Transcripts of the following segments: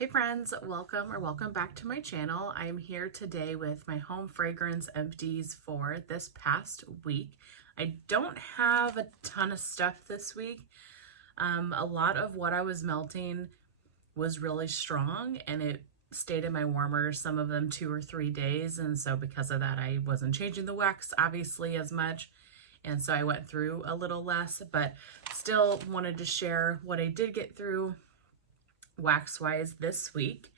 Hey friends, welcome back to my channel. I'm here today with my home fragrance empties for this past week. I don't have a ton of stuff this week. A lot of what I was melting was really strong and it stayed in my warmers, some of them 2 or 3 days. And so because of that, I wasn't changing the wax obviously as much. And so I went through a little less, but still wanted to share what I did get through wax-wise this week.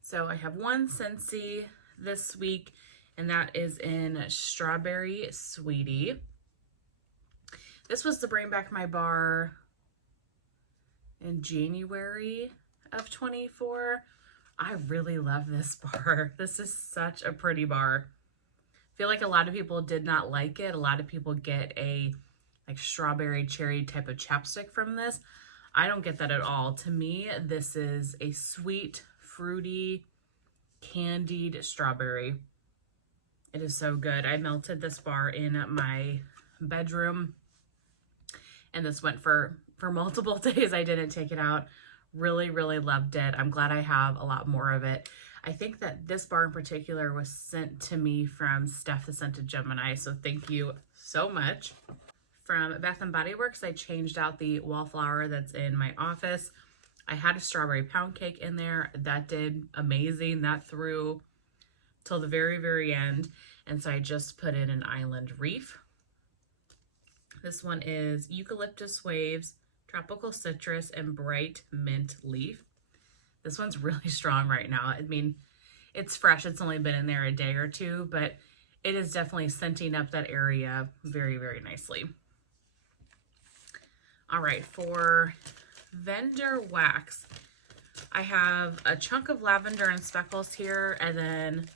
So I have one Scentsy this week, and that is in Strawberry Sweetie. This was to bring back my bar in January of 24. I really love this bar. This is such a pretty bar. I feel like a lot of people did not like it. A lot of people get a like strawberry cherry type of chapstick from this. I don't get that at all. To me, this is a sweet, fruity, candied strawberry. It is so good. I melted this bar in my bedroom, and this went for multiple days. I didn't take it out. Really, really loved it. I'm glad I have a lot more of it. I think that this bar in particular was sent to me from Steph the Scented Gemini, so thank you so much. From Bath & Body Works, I changed out the wallflower that's in my office. I had a strawberry pound cake in there. That did amazing. That threw till the very, very end. And so I just put in an Island Reef. This one is Eucalyptus Waves, Tropical Citrus, and Bright Mint Leaf. This one's really strong right now. I mean, it's fresh. It's only been in there a day or two, but it is definitely scenting up that area very, very nicely. All right, for Vendor wax, I have a chunk of Lavender and Speckles here, and then,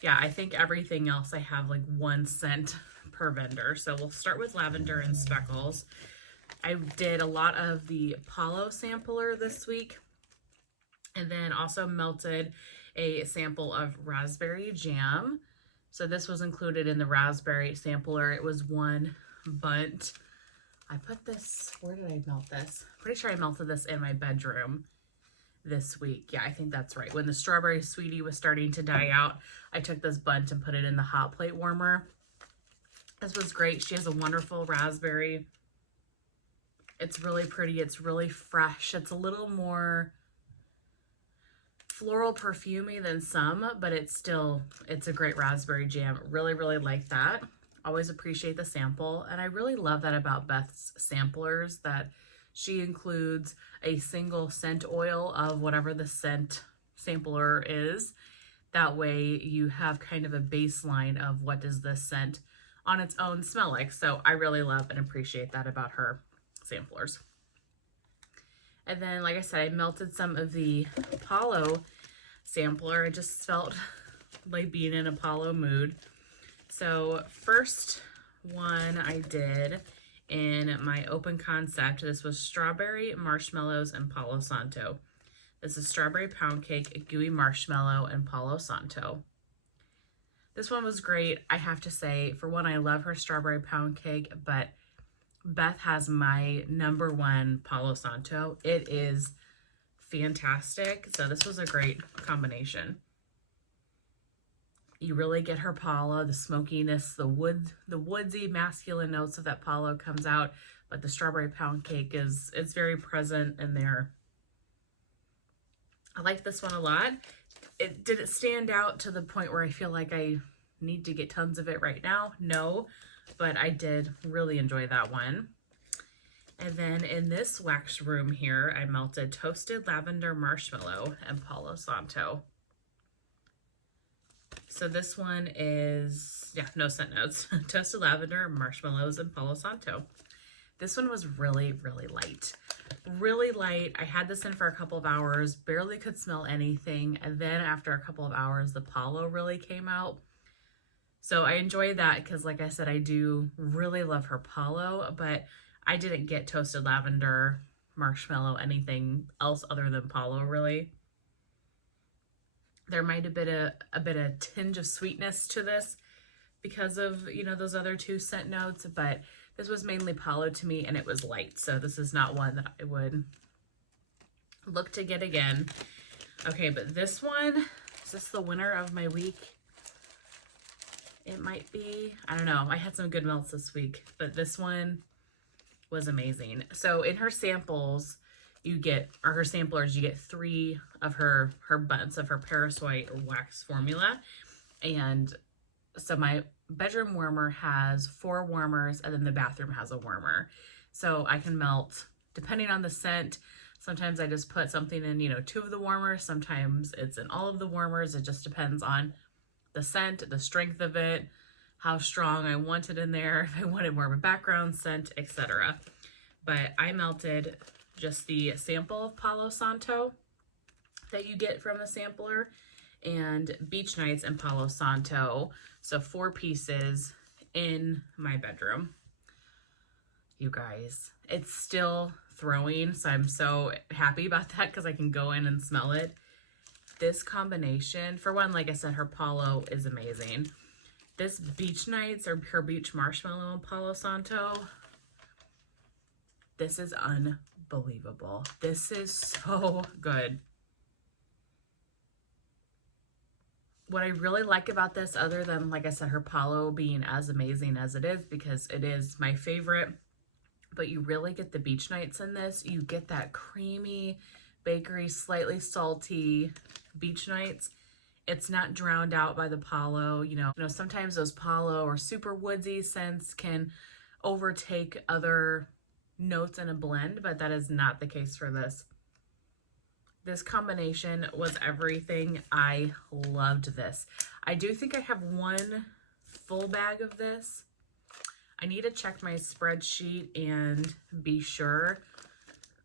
yeah, I think everything else I have like 1 scent per vendor. So we'll start with Lavender and Speckles. I did a lot of the Apollo sampler this week, and then also melted a sample of raspberry jam. So this was included in the raspberry sampler. It was 1 bunt. I put this, where did I melt this? Pretty sure I melted this in my bedroom this week. Yeah, I think that's right. When the Strawberry Sweetie was starting to die out, I took this bunt and put it in the hot plate warmer. This was great. She has a wonderful raspberry. It's really pretty. It's really fresh. It's a little more floral perfumey than some, but it's a great raspberry jam. Really, really like that. Always appreciate the sample, and I really love that about Beth's samplers, that she includes a single scent oil of whatever the scent sampler is. That way you have kind of a baseline of what does this scent on its own smell like. So I really love and appreciate that about her samplers. And then, like I said, I melted some of the Apollo sampler. I just felt like being in Apollo mood. So first one I did in my open concept, this was strawberry, marshmallows, and Palo Santo. This is strawberry pound cake, gooey marshmallow, and Palo Santo. This one was great. I have to say, for one, I love her strawberry pound cake, but Beth has my #1 Palo Santo. It is fantastic. So this was a great combination. You really get her Palo, the smokiness, the woodsy masculine notes of that Palo comes out, but the strawberry pound cake it's very present in there. I like this one a lot. Did it stand out to the point where I feel like I need to get tons of it right now? No, but I did really enjoy that one. And then in this wax room here, I melted toasted lavender marshmallow and Palo Santo. So this one is, yeah, no scent notes. Toasted lavender, marshmallows, and Palo Santo. This one was really, really light. Really light. I had this in for a couple of hours, barely could smell anything. And then after a couple of hours, the Palo really came out. So I enjoyed that because, like I said, I do really love her Palo, but I didn't get toasted lavender, marshmallow, anything else other than Palo, really. There might have been a bit of tinge of sweetness to this because of, you know, those other 2 scent notes, but this was mainly Palo to me, and it was light. So this is not one that I would look to get again. Okay, but this one, is this the winner of my week? It might be. I don't know. I had some good melts this week, but this one was amazing. So in her samples, you get, or her samplers, you get 3 of her buds of her Paris White wax formula. And so my bedroom warmer has 4 warmers, and then the bathroom has a warmer. So I can melt, depending on the scent. Sometimes I just put something in, you know, 2 of the warmers. Sometimes it's in all of the warmers. It just depends on the scent, the strength of it, how strong I want it in there, if I wanted more of a background scent, etc. But I melted just the sample of Palo Santo that you get from the sampler, and Beach Nights and Palo Santo. So 4 pieces in my bedroom. You guys, it's still throwing, so I'm so happy about that because I can go in and smell it. This combination, for one, like I said, her Palo is amazing. This Beach Nights or Pure Beach Marshmallow and Palo Santo, this is unbelievable. This is so good. What I really like about this, other than, like I said, her Palo being as amazing as it is, because it is my favorite, but you really get the Beach Nights in this. You get that creamy, bakery, slightly salty Beach Nights. It's not drowned out by the Palo. You know, sometimes those Palo or super woodsy scents can overtake other notes in a blend, but that is not the case for this. This combination was everything. I loved this. I do think I have 1 full bag of this. I need to check my spreadsheet and be sure.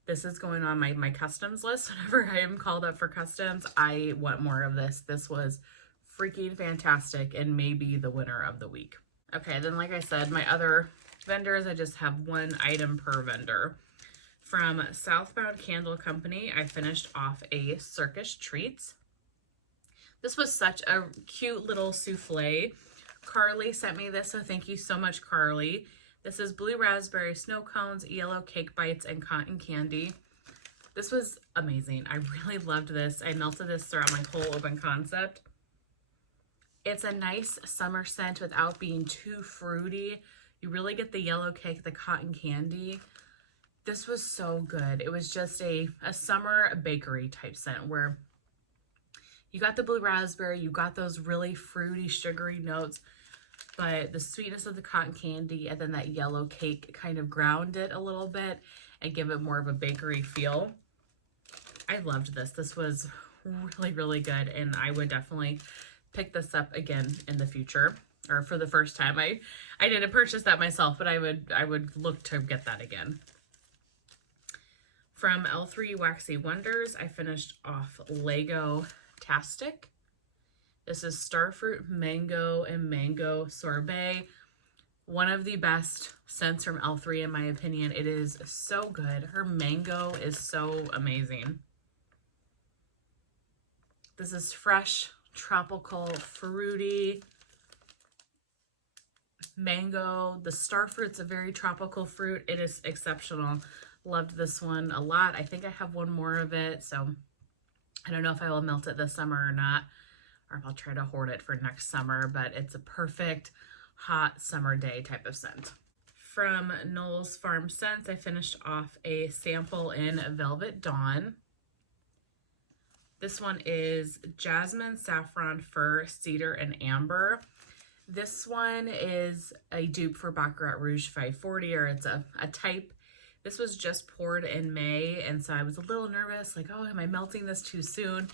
This is going on my customs list. Whenever I am called up for customs, I want more of this. This was freaking fantastic and maybe the winner of the week. Okay, then like I said, my other vendors, I just have 1 item per vendor. From Southbound Candle Company, I finished off a Circus Treats. This was such a cute little souffle. Carly sent me this, so thank you so much, Carly. This is blue raspberry snow cones, yellow cake bites, and cotton candy. This was amazing. I really loved this. I melted this throughout my whole open concept. It's a nice summer scent without being too fruity. You really get the yellow cake, the cotton candy. This was so good. It was just a summer bakery type scent where you got the blue raspberry, you got those really fruity, sugary notes, but the sweetness of the cotton candy and then that yellow cake kind of ground it a little bit and give it more of a bakery feel. I loved this. This was really, really good, and I would definitely pick this up again in the future, or for the first time. I didn't purchase that myself, but I would look to get that again. From L3 Waxy Wonders, I finished off Lego Tastic. This is Starfruit Mango and Mango Sorbet. One of the best scents from L3 in my opinion. It is so good. Her mango is so amazing. This is fresh, tropical, fruity mango. The Starfruit's a very tropical fruit. It is exceptional. Loved this one a lot. I think I have 1 more of it, so I don't know if I will melt it this summer or not, or if I'll try to hoard it for next summer, but it's a perfect hot summer day type of scent. From Knowles Farm Scents, I finished off a sample in Velvet Dawn. This one is Jasmine, Saffron, Fir, Cedar, and Amber. This one is a dupe for Baccarat Rouge 540, or it's a type. This was just poured in May, and so I was a little nervous, like, oh, am I melting this too soon?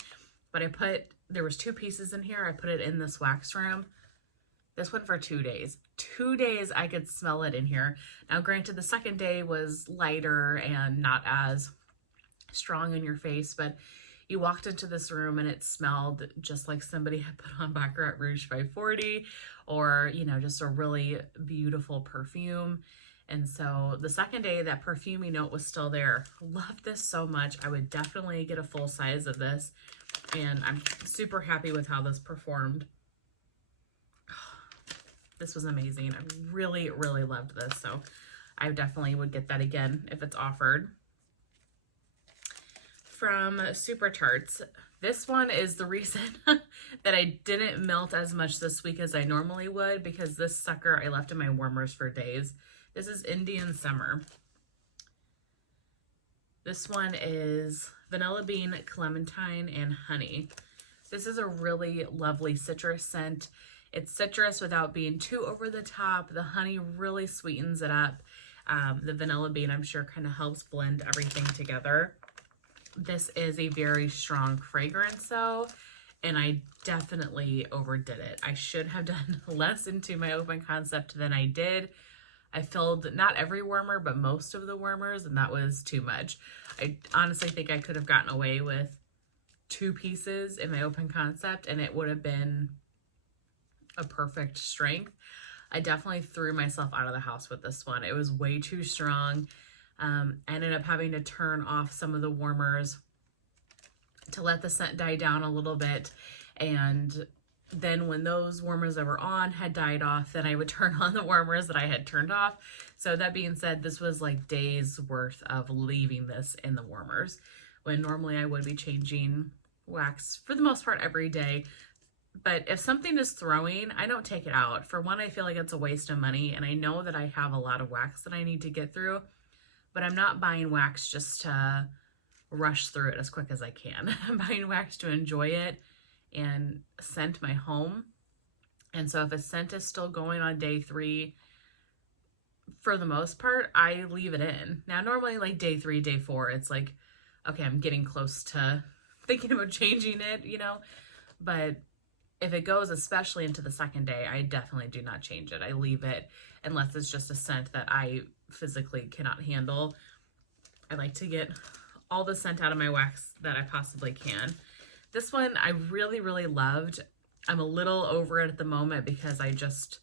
But there was 2 pieces in here. I put it in this wax room. This went for 2 days. 2 days I could smell it in here. Now, granted, the second day was lighter and not as strong in your face, but you walked into this room and it smelled just like somebody had put on Baccarat Rouge 540, or, you know, just a really beautiful perfume. And so the second day, that perfumey note was still there. Love this so much. I would definitely get a full size of this, and I'm super happy with how this performed. This was amazing. I really, really loved this, so I definitely would get that again if it's offered. from Super Tarts. This one is the reason that I didn't melt as much this week as I normally would, because this sucker I left in my warmers for days. This is Indian Summer. This one is vanilla bean, clementine, and honey. This is a really lovely citrus scent. It's citrus without being too over the top. The honey really sweetens it up. The vanilla bean, I'm sure, kind of helps blend everything together. This is a very strong fragrance though, and I definitely overdid it. I should have done less into my open concept than I did. I filled not every warmer, but most of the warmers, and that was too much. I honestly think I could have gotten away with 2 pieces in my open concept, and it would have been a perfect strength. I definitely threw myself out of the house with this one. It was way too strong. I ended up having to turn off some of the warmers to let the scent die down a little bit, and then when those warmers that were on had died off, then I would turn on the warmers that I had turned off. So that being said, this was like days worth of leaving this in the warmers, when normally I would be changing wax for the most part every day. But if something is throwing, I don't take it out. For one, I feel like it's a waste of money, and I know that I have a lot of wax that I need to get through, but I'm not buying wax just to rush through it as quick as I can. I'm buying wax to enjoy it and scent my home. And so if a scent is still going on day 3, for the most part, I leave it in. Now, normally like day 3, day 4, it's like, okay, I'm getting close to thinking about changing it, you know, but if it goes especially into the second day, I definitely do not change it. I leave it unless it's just a scent that I physically cannot handle. I like to get all the scent out of my wax that I possibly can. This one I really, really loved. I'm a little over it at the moment because I just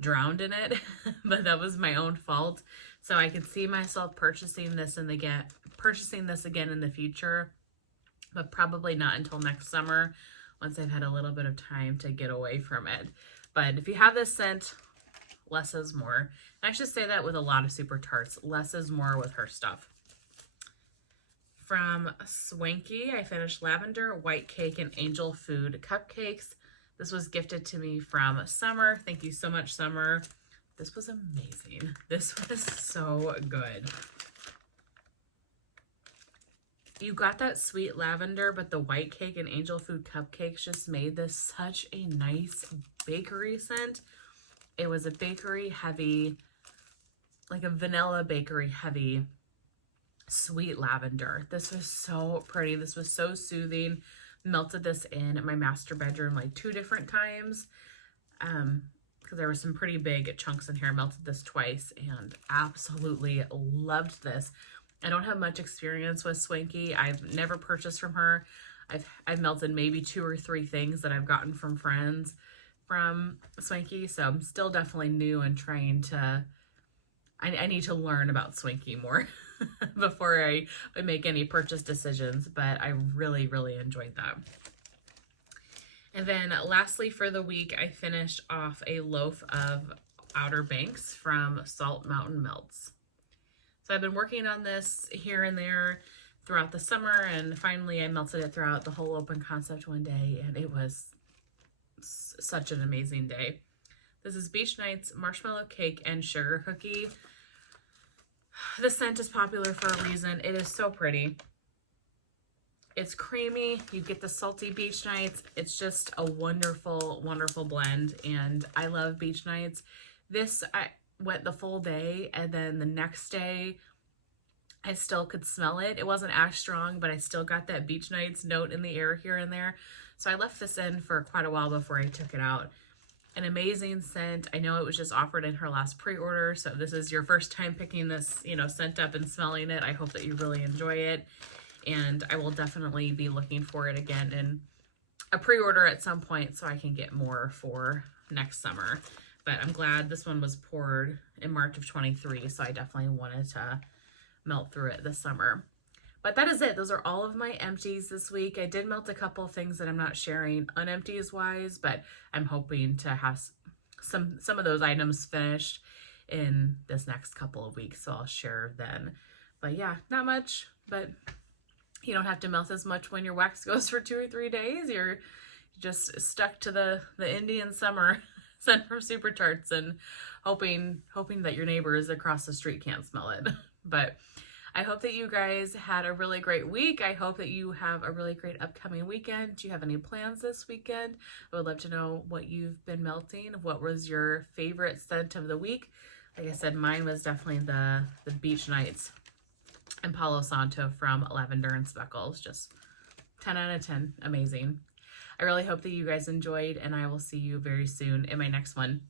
drowned in it, but that was my own fault. So I could see myself purchasing this again in the future, but probably not until next summer, once I've had a little bit of time to get away from it. But if you have this scent, less is more. And I should say that with a lot of Super Tarts, less is more with her stuff. From Swanky, I finished Lavender, White Cake, and Angel Food Cupcakes. This was gifted to me from Summer. Thank you so much, Summer. This was amazing. This was so good. You got that sweet lavender, but the White Cake and Angel Food Cupcakes just made this such a nice bakery scent. It was a bakery heavy, like a vanilla bakery heavy sweet lavender. This was so pretty. This was so soothing. Melted this in my master bedroom like 2 different times because there were some pretty big chunks in here. Melted this twice and absolutely loved this. I don't have much experience with Swanky. I've never purchased from her. I've melted maybe 2 or 3 things that I've gotten from friends from Swanky, so I'm still definitely new and trying to, I need to learn about Swanky more before I make any purchase decisions, but I really, really enjoyed that. And then lastly for the week, I finished off a loaf of Outer Banks from Salt Mountain Melts. So I've been working on this here and there throughout the summer, and finally I melted it throughout the whole open concept one day, and it was such an amazing day. This is Beach Nights Marshmallow Cake and Sugar Cookie. The scent is popular for a reason. It is so pretty. It's creamy. You get the salty Beach Nights. It's just a wonderful, wonderful blend, and I love Beach Nights. This, I went the full day, and then the next day I still could smell it. It wasn't as strong, but I still got that Beach Nights note in the air here and there. So I left this in for quite a while before I took it out. An amazing scent. I know it was just offered in her last pre-order, so if this is your first time picking this, you know, scent up and smelling it, I hope that you really enjoy it. And I will definitely be looking for it again in a pre-order at some point so I can get more for next summer. But I'm glad this one was poured in March of 23, so I definitely wanted to melt through it this summer. But that is it. Those are all of my empties this week. I did melt a couple of things that I'm not sharing unempties wise, but I'm hoping to have some of those items finished in this next couple of weeks, so I'll share then. But yeah, not much, but You don't have to melt as much when your wax goes for 2 or 3 days. You're just stuck to the Indian summer scent from Super Tarts and hoping that your neighbors across the street can't smell it. But I hope that you guys had a really great week. I hope that you have a really great upcoming weekend. Do you have any plans this weekend? I would love to know what you've been melting. What was your favorite scent of the week? Like I said, mine was definitely the Beach Nights and Palo Santo from Lavender and Speckles. Just 10 out of 10. Amazing. I really hope that you guys enjoyed, and I will see you very soon in my next one.